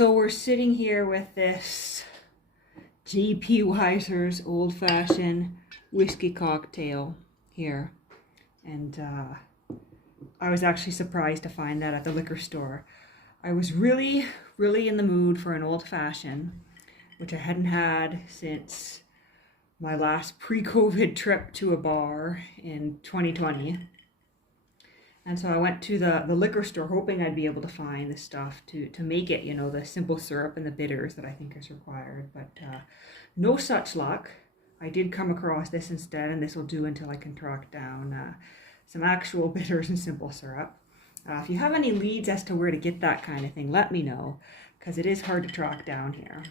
So we're sitting here with this J.P. Weiser's old-fashioned whiskey cocktail here. And I was actually surprised to find that at the liquor store. I was really in the mood for an old-fashioned, which I hadn't had since my last pre-COVID trip to a bar in 2020. And so I went to the liquor store hoping I'd be able to find the stuff to make it, the simple syrup and the bitters that I think is required. But no such luck. I did come across this instead, and this will do until I can track down some actual bitters and simple syrup. If you have any leads as to where to get that kind of thing, let me know, because it is hard to track down here.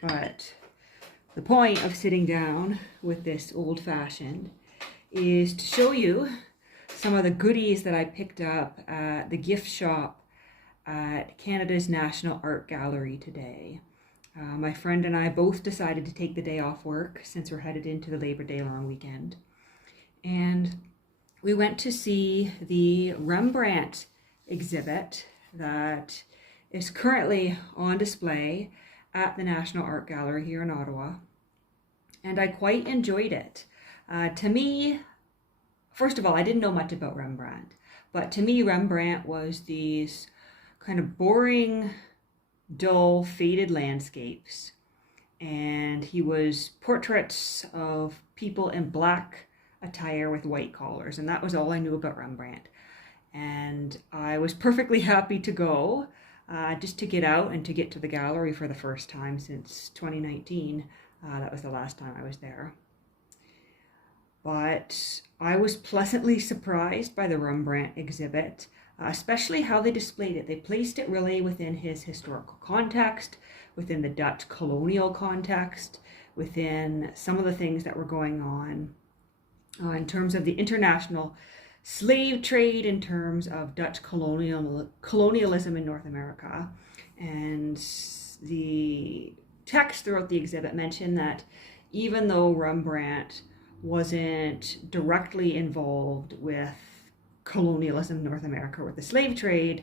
But the point of sitting down with this old-fashioned is to show you some of the goodies that I picked up at the gift shop at Canada's National Art Gallery today. My friend and I both decided to take the day off work since we're headed into the Labor Day long weekend. And we went to see the Rembrandt exhibit that is currently on display at the National Art Gallery here in Ottawa. And I quite enjoyed it. To me, first of all, I didn't know much about Rembrandt, but to me, Rembrandt was these kind of boring, dull, faded landscapes. And he was portraits of people in black attire with white collars, and that was all I knew about Rembrandt. And I was perfectly happy to go, just to get out and to get to the gallery for the first time since 2019. That was the last time I was there. But I was pleasantly surprised by the Rembrandt exhibit, especially how they displayed it. They placed it really within his historical context, within the Dutch colonial context, within some of the things that were going on in terms of the international slave trade, in terms of Dutch colonialism in North America. And the text throughout the exhibit mentioned that even though Rembrandt wasn't directly involved with colonialism in North America, with the slave trade,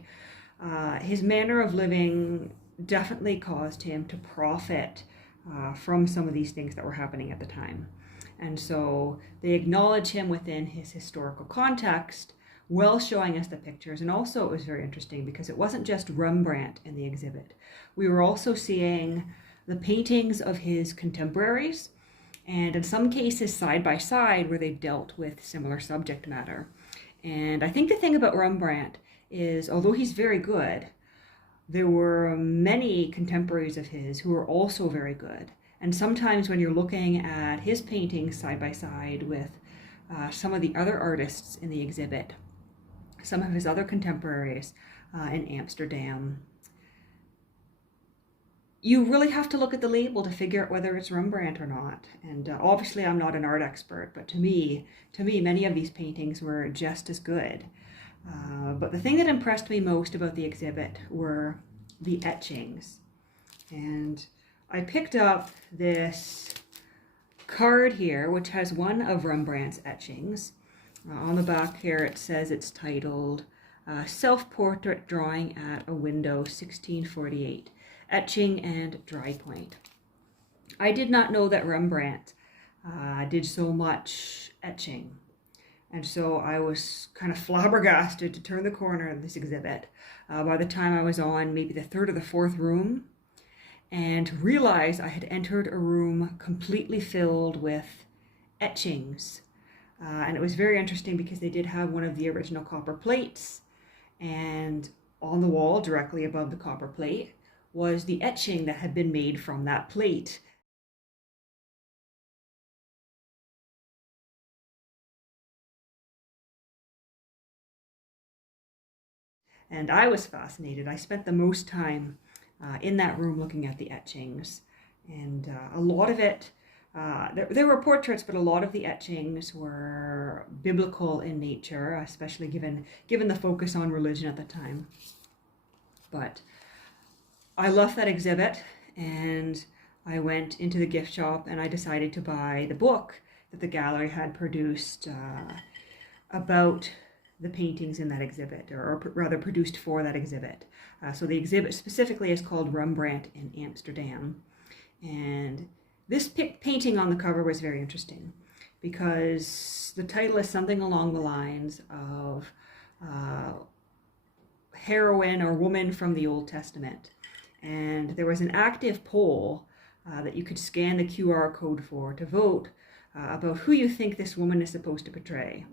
his manner of living definitely caused him to profit from some of these things that were happening at the time. And so they acknowledge him within his historical context while showing us the pictures. And also it was very interesting because it wasn't just Rembrandt in the exhibit. We were also seeing the paintings of his contemporaries, and in some cases side by side where they dealt with similar subject matter. And I think the thing about Rembrandt is, although he's very good, there were many contemporaries of his who were also very good. And sometimes when you're looking at his paintings side by side with some of the other artists in the exhibit, some of his other contemporaries in Amsterdam, you really have to look at the label to figure out whether it's Rembrandt or not. And obviously I'm not an art expert, but to me, many of these paintings were just as good. But the thing that impressed me most about the exhibit were the etchings. And I picked up this card here, which has one of Rembrandt's etchings. On the back here it says it's titled Self-Portrait Drawing at a Window, 1648. Etching and dry point. I did not know that Rembrandt did so much etching. And so I was kind of flabbergasted to turn the corner of this exhibit by the time I was on maybe the third or the fourth room, and realized I had entered a room completely filled with etchings. And it was very interesting because they did have one of the original copper plates, and on the wall directly above the copper plate was the etching that had been made from that plate. And I was fascinated. I spent the most time in that room looking at the etchings. And a lot of it, there were portraits, but a lot of the etchings were biblical in nature, especially given the focus on religion at the time. But I left that exhibit and I went into the gift shop and I decided to buy the book that the gallery had produced about the paintings in that exhibit, or rather produced for that exhibit. So the exhibit specifically is called Rembrandt in Amsterdam. And this painting on the cover was very interesting because the title is something along the lines of heroine or woman from the Old Testament. And there was an active poll that you could scan the QR code for to vote about who you think this woman is supposed to portray.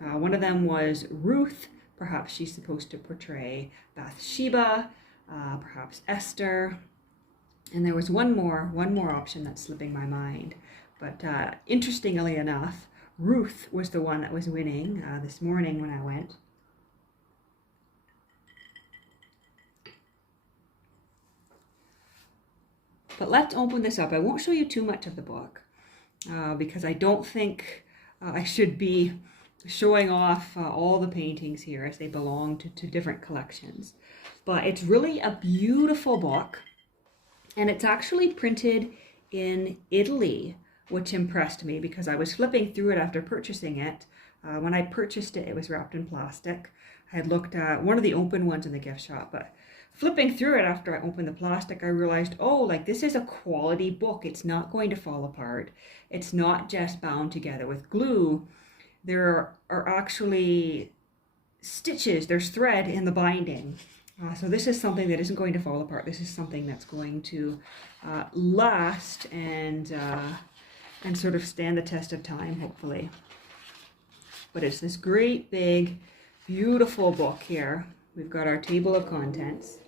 One of them was Ruth. Perhaps she's supposed to portray Bathsheba, perhaps Esther. And there was one more option that's slipping my mind. But interestingly enough, Ruth was the one that was winning this morning when I went. But let's open this up. I won't show you too much of the book because I don't think I should be showing off all the paintings here as they belong to different collections. But it's really a beautiful book, and it's actually printed in Italy, which impressed me because I was flipping through it after purchasing it. When I purchased it, it was wrapped in plastic. I had looked at one of the open ones in the gift shop, but flipping through it after I opened the plastic, I realized, oh, like this is a quality book. It's not going to fall apart. It's not just bound together with glue. There are actually stitches, there's thread in the binding. So this is something that isn't going to fall apart. This is something that's going to last and sort of stand the test of time, hopefully. But it's this great, big, beautiful book here. We've got our table of contents.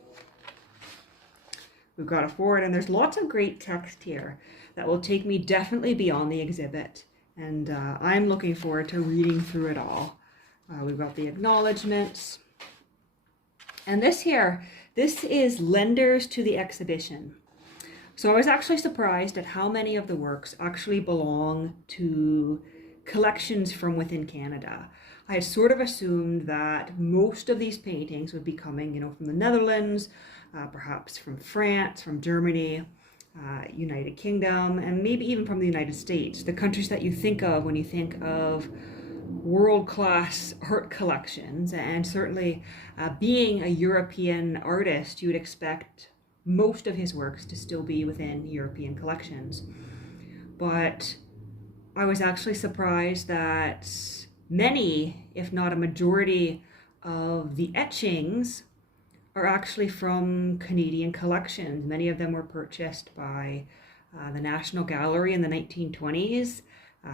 We've got a forward, and there's lots of great text here that will take me definitely beyond the exhibit. And I'm looking forward to reading through it all. We've got the acknowledgements. And this is lenders to the exhibition. So I was actually surprised at how many of the works actually belong to collections from within Canada. I had sort of assumed that most of these paintings would be coming, from the Netherlands, perhaps from France, from Germany, United Kingdom, and maybe even from the United States, the countries that you think of when you think of world-class art collections. And certainly being a European artist, you would expect most of his works to still be within European collections. But I was actually surprised that many, if not a majority, of the etchings are actually from Canadian collections. Many of them were purchased by the National Gallery in the 1920s.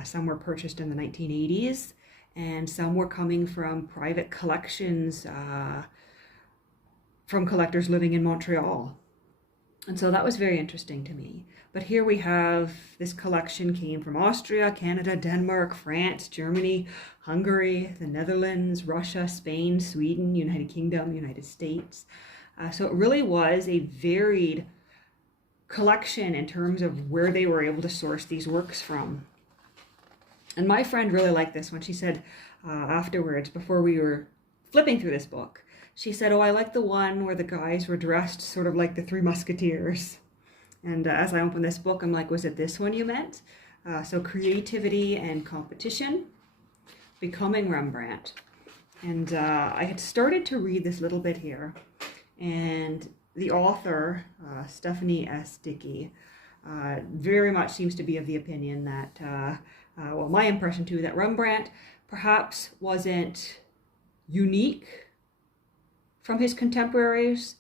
Some were purchased in the 1980s, and some were coming from private collections from collectors living in Montreal. And so that was very interesting to me. But here we have this collection came from Austria, Canada, Denmark, France, Germany, Hungary, the Netherlands, Russia, Spain, Sweden, United Kingdom, United States. So it really was a varied collection in terms of where they were able to source these works from. And my friend really liked this one. She said afterwards, before we were flipping through this book, she said, oh, I like the one where the guys were dressed sort of like the Three Musketeers. And as I opened this book, I'm like, was it this one you meant? So creativity and competition, becoming Rembrandt. And I had started to read this little bit here. And the author, Stephanie S. Dickey, very much seems to be of the opinion that, well, my impression too, that Rembrandt perhaps wasn't unique from his contemporaries,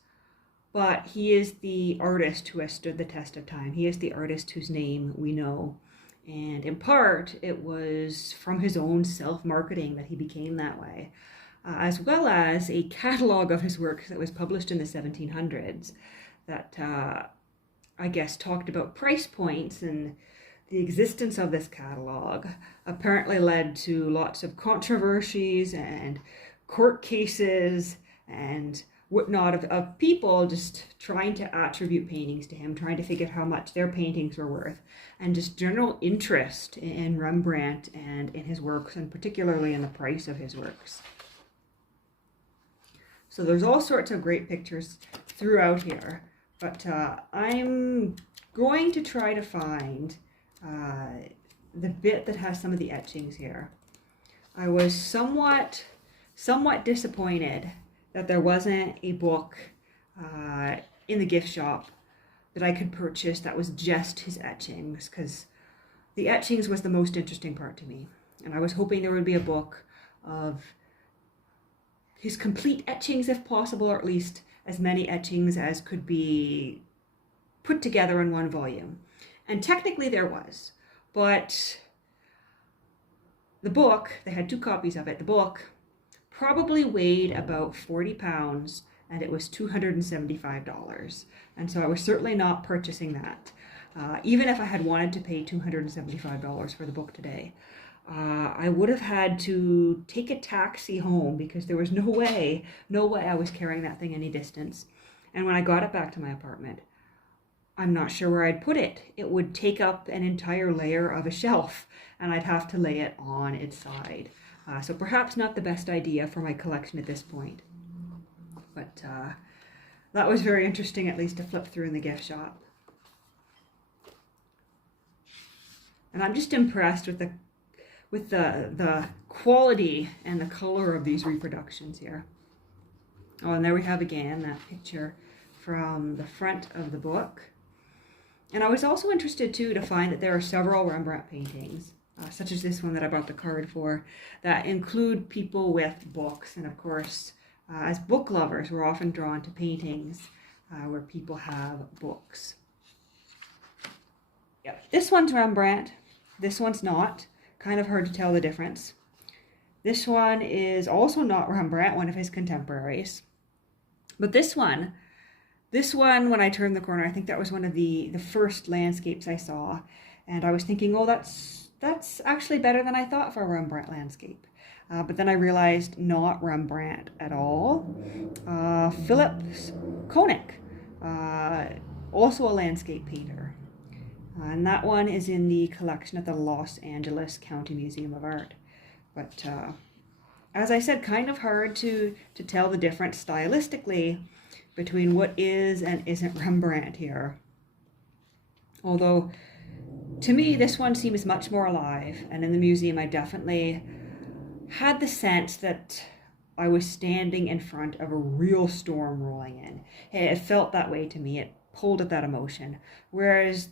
but he is the artist who has stood the test of time. He is the artist whose name we know. And in part, it was from his own self-marketing that he became that way, as well as a catalog of his works that was published in the 1700s that, I guess, talked about price points, and the existence of this catalog apparently led to lots of controversies and court cases and whatnot of people just trying to attribute paintings to him, trying to figure out how much their paintings were worth, and just general interest in Rembrandt and in his works, and particularly in the price of his works. So there's all sorts of great pictures throughout here, but I'm going to try to find the bit that has some of the etchings here. I was somewhat somewhat disappointed that there wasn't a book in the gift shop that I could purchase that was just his etchings, because the etchings was the most interesting part to me. And I was hoping there would be a book of his complete etchings if possible, or at least as many etchings as could be put together in one volume. And technically there was, but the book, they had 2 copies of it, the book probably weighed about 40 pounds and it was $275. And so I was certainly not purchasing that. Even if I had wanted to pay $275 for the book today, I would have had to take a taxi home because there was no way I was carrying that thing any distance. And when I got it back to my apartment, I'm not sure where I'd put it. It would take up an entire layer of a shelf and I'd have to lay it on its side. So perhaps not the best idea for my collection at this point. But that was very interesting, at least to flip through in the gift shop. And I'm just impressed with the quality and the color of these reproductions here. Oh, and there we have again that picture from the front of the book. And I was also interested too to find that there are several Rembrandt paintings, such as this one that I bought the card for, that include people with books. And of course, as book lovers, we're often drawn to paintings where people have books. Yep. This one's Rembrandt. This one's not. Kind of hard to tell the difference. This one is also not Rembrandt, one of his contemporaries. But this one, when I turned the corner, I think that was one of the first landscapes I saw. And I was thinking, oh, that's actually better than I thought for a Rembrandt landscape. But then I realized not Rembrandt at all. Philip Koenig, also a landscape painter. And that one is in the collection at the Los Angeles County Museum of Art. But as I said, kind of hard to tell the difference stylistically between what is and isn't Rembrandt here. Although, to me, this one seems much more alive. And in the museum, I definitely had the sense that I was standing in front of a real storm rolling in. It felt that way to me. It pulled at that emotion. Whereas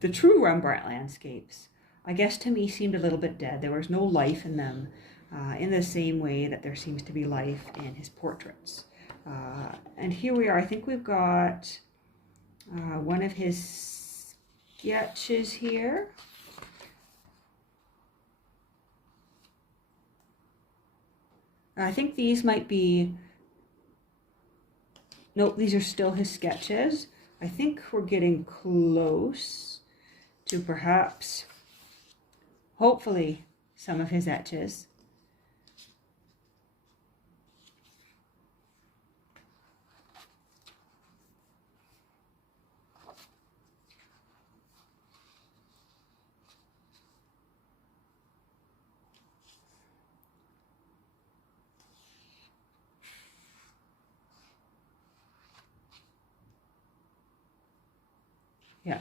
the true Rembrandt landscapes, I guess to me, seemed a little bit dead. There was no life in them in the same way that there seems to be life in his portraits. And here we are. I think we've got one of his sketches here. I think these might be, nope, these are still his sketches. I think we're getting close to perhaps, hopefully, some of his etches. Yeah.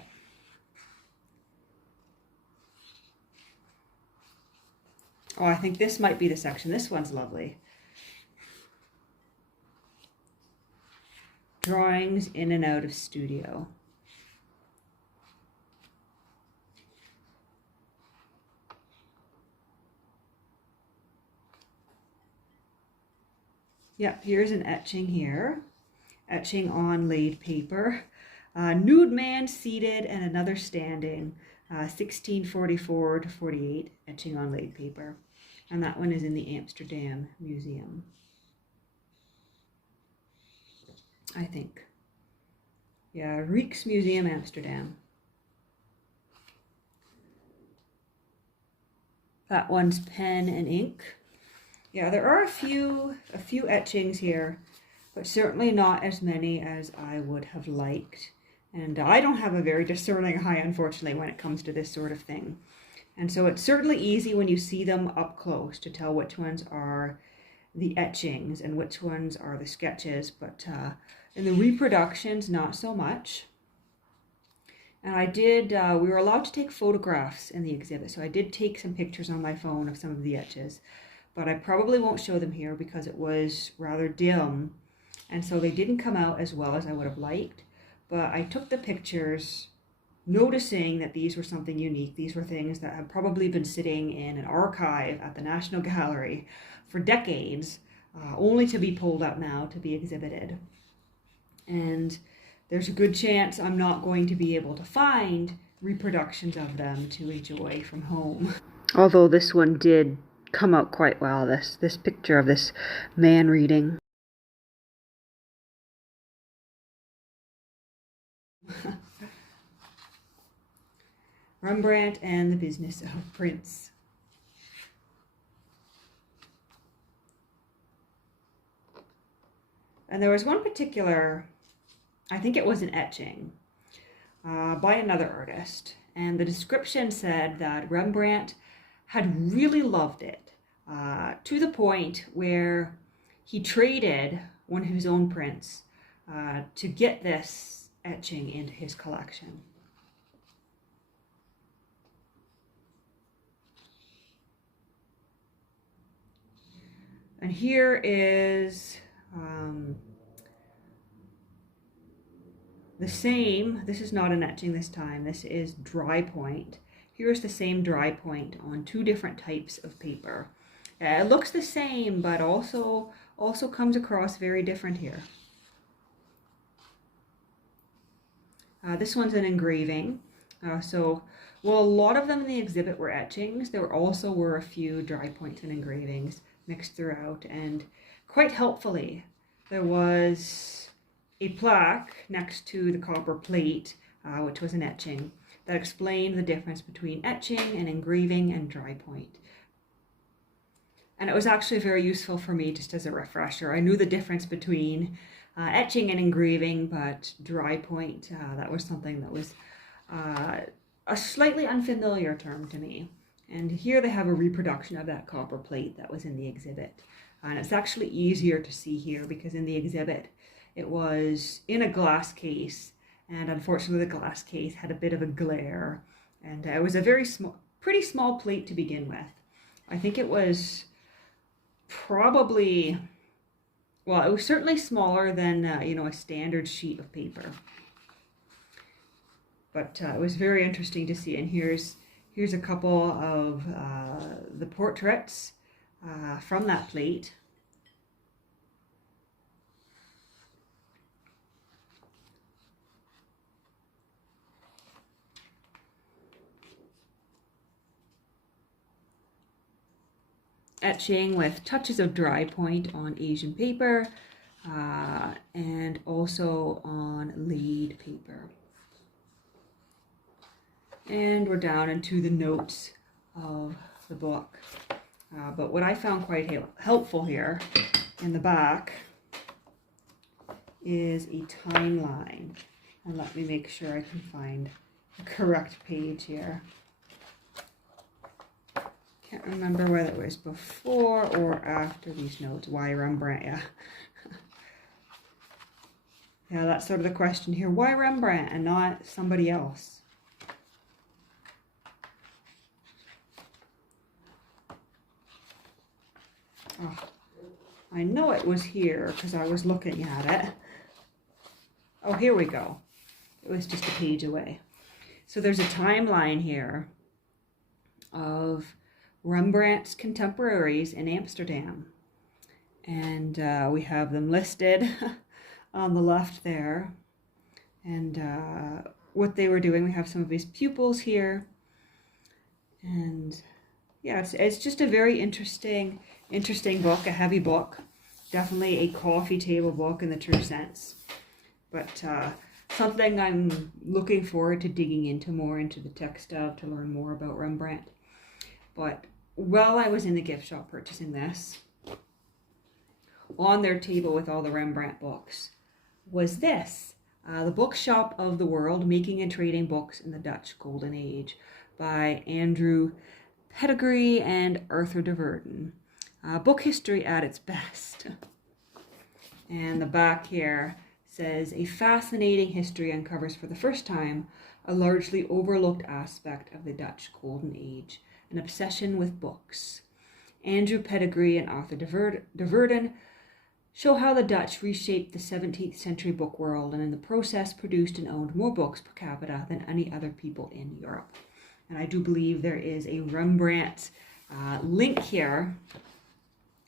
Oh, I think this might be the section. This one's lovely. Drawings in and out of studio. Yep, here's an etching here. Etching on laid paper. Nude man seated and another standing. 1644 to 48, etching on laid paper. And that one is in the Amsterdam Museum, I think. Yeah, Rijksmuseum Amsterdam. That one's pen and ink. Yeah, there are a few etchings here, but certainly not as many as I would have liked. And I don't have a very discerning eye, unfortunately, when it comes to this sort of thing. And so it's certainly easy when you see them up close to tell which ones are the etchings and which ones are the sketches. But in the reproductions, not so much. And I did, we were allowed to take photographs in the exhibit. So I did take some pictures on my phone of some of the etches. but I probably won't show them here because it was rather dim, and so they didn't come out as well as I would have liked. But I took the pictures noticing that these were something unique. These were things that have probably been sitting in an archive at the National Gallery for decades, only to be pulled up now to be exhibited. And there's a good chance I'm not going to be able to find reproductions of them to enjoy from home. Although this one did come out quite well, this picture of this man reading. Rembrandt and the Business of Prints. And there was one particular, I think it was an etching by another artist. And the description said that Rembrandt had really loved it to the point where he traded one of his own prints to get this etching into his collection. And here is the same, this is not an etching this time, this is dry point. Here's the same dry point on two different types of paper. It looks the same, but also comes across very different here. This one's an engraving. Well, a lot of them in the exhibit were etchings. There also were a few dry points and engravings mixed throughout, and quite helpfully, there was a plaque next to the copper plate, which was an etching, that explained the difference between etching and engraving and dry point. And it was actually very useful for me just as a refresher. I knew the difference between etching and engraving, but dry point, that was something that was a slightly unfamiliar term to me. And here they have a reproduction of that copper plate that was in the exhibit. And it's actually easier to see here because in the exhibit it was in a glass case, and unfortunately the glass case had a bit of a glare, and it was a pretty small plate to begin with. I think it was probably, well, it was certainly smaller than a standard sheet of paper. But it was very interesting to see, and here's a couple of the portraits from that plate. Etching with touches of dry point on Asian paper and also on laid paper. And we're down into the notes of the book. But what I found quite helpful here in the back is a timeline. And let me make sure I can find the correct page here. Can't remember whether it was before or after these notes. Why Rembrandt? Yeah. Yeah, that's sort of the question here. Why Rembrandt and not somebody else? Oh, I know it was here because I was looking at it. Oh, here we go. It was just a page away. So there's a timeline here of Rembrandt's contemporaries in Amsterdam. And we have them listed on the left there. And what they were doing. We have some of his pupils here. And yeah, it's just a very interesting book, a heavy book. Definitely a coffee table book in the true sense. But something I'm looking forward to digging into more into the text of to learn more about Rembrandt. But while I was in the gift shop purchasing this, on their table with all the Rembrandt books was this, The Bookshop of the World, Making and Trading Books in the Dutch Golden Age by Andrew Pettigrew and Arthur de Verden. Book history at its best. And the back here says, a fascinating history uncovers for the first time a largely overlooked aspect of the Dutch Golden Age, an obsession with books. Andrew Pettigrew and Arthur de Verden show how the Dutch reshaped the 17th century book world and in the process produced and owned more books per capita than any other people in Europe. And I do believe there is a Rembrandt link here,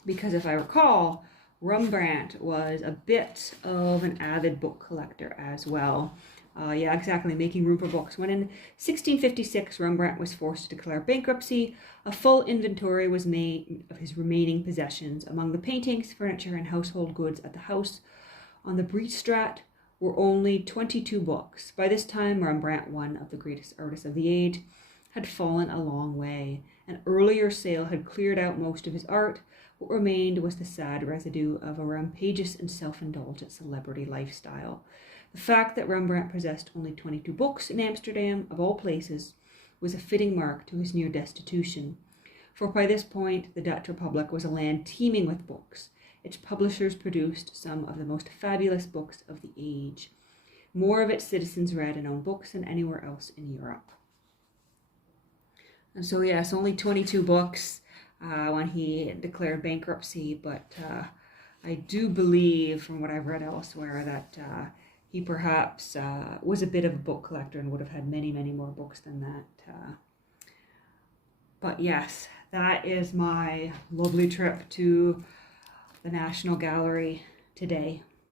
because if I recall, Rembrandt was a bit of an avid book collector as well. Yeah, exactly, making room for books. When in 1656 Rembrandt was forced to declare bankruptcy, a full inventory was made of his remaining possessions. Among the paintings, furniture, and household goods at the house on the Breedstraat were only 22 books. By this time, Rembrandt, one of the greatest artists of the age, had fallen a long way. An earlier sale had cleared out most of his art. What remained was the sad residue of a rampageous and self-indulgent celebrity lifestyle. The fact that Rembrandt possessed only 22 books in Amsterdam, of all places, was a fitting mark to his near destitution. For by this point, the Dutch Republic was a land teeming with books. Its publishers produced some of the most fabulous books of the age. More of its citizens read and owned books than anywhere else in Europe. And so, yes, only 22 books when he declared bankruptcy, but I do believe, from what I've read elsewhere, that he perhaps was a bit of a book collector and would have had many, many more books than that. But yes, that is my lovely trip to the National Gallery today.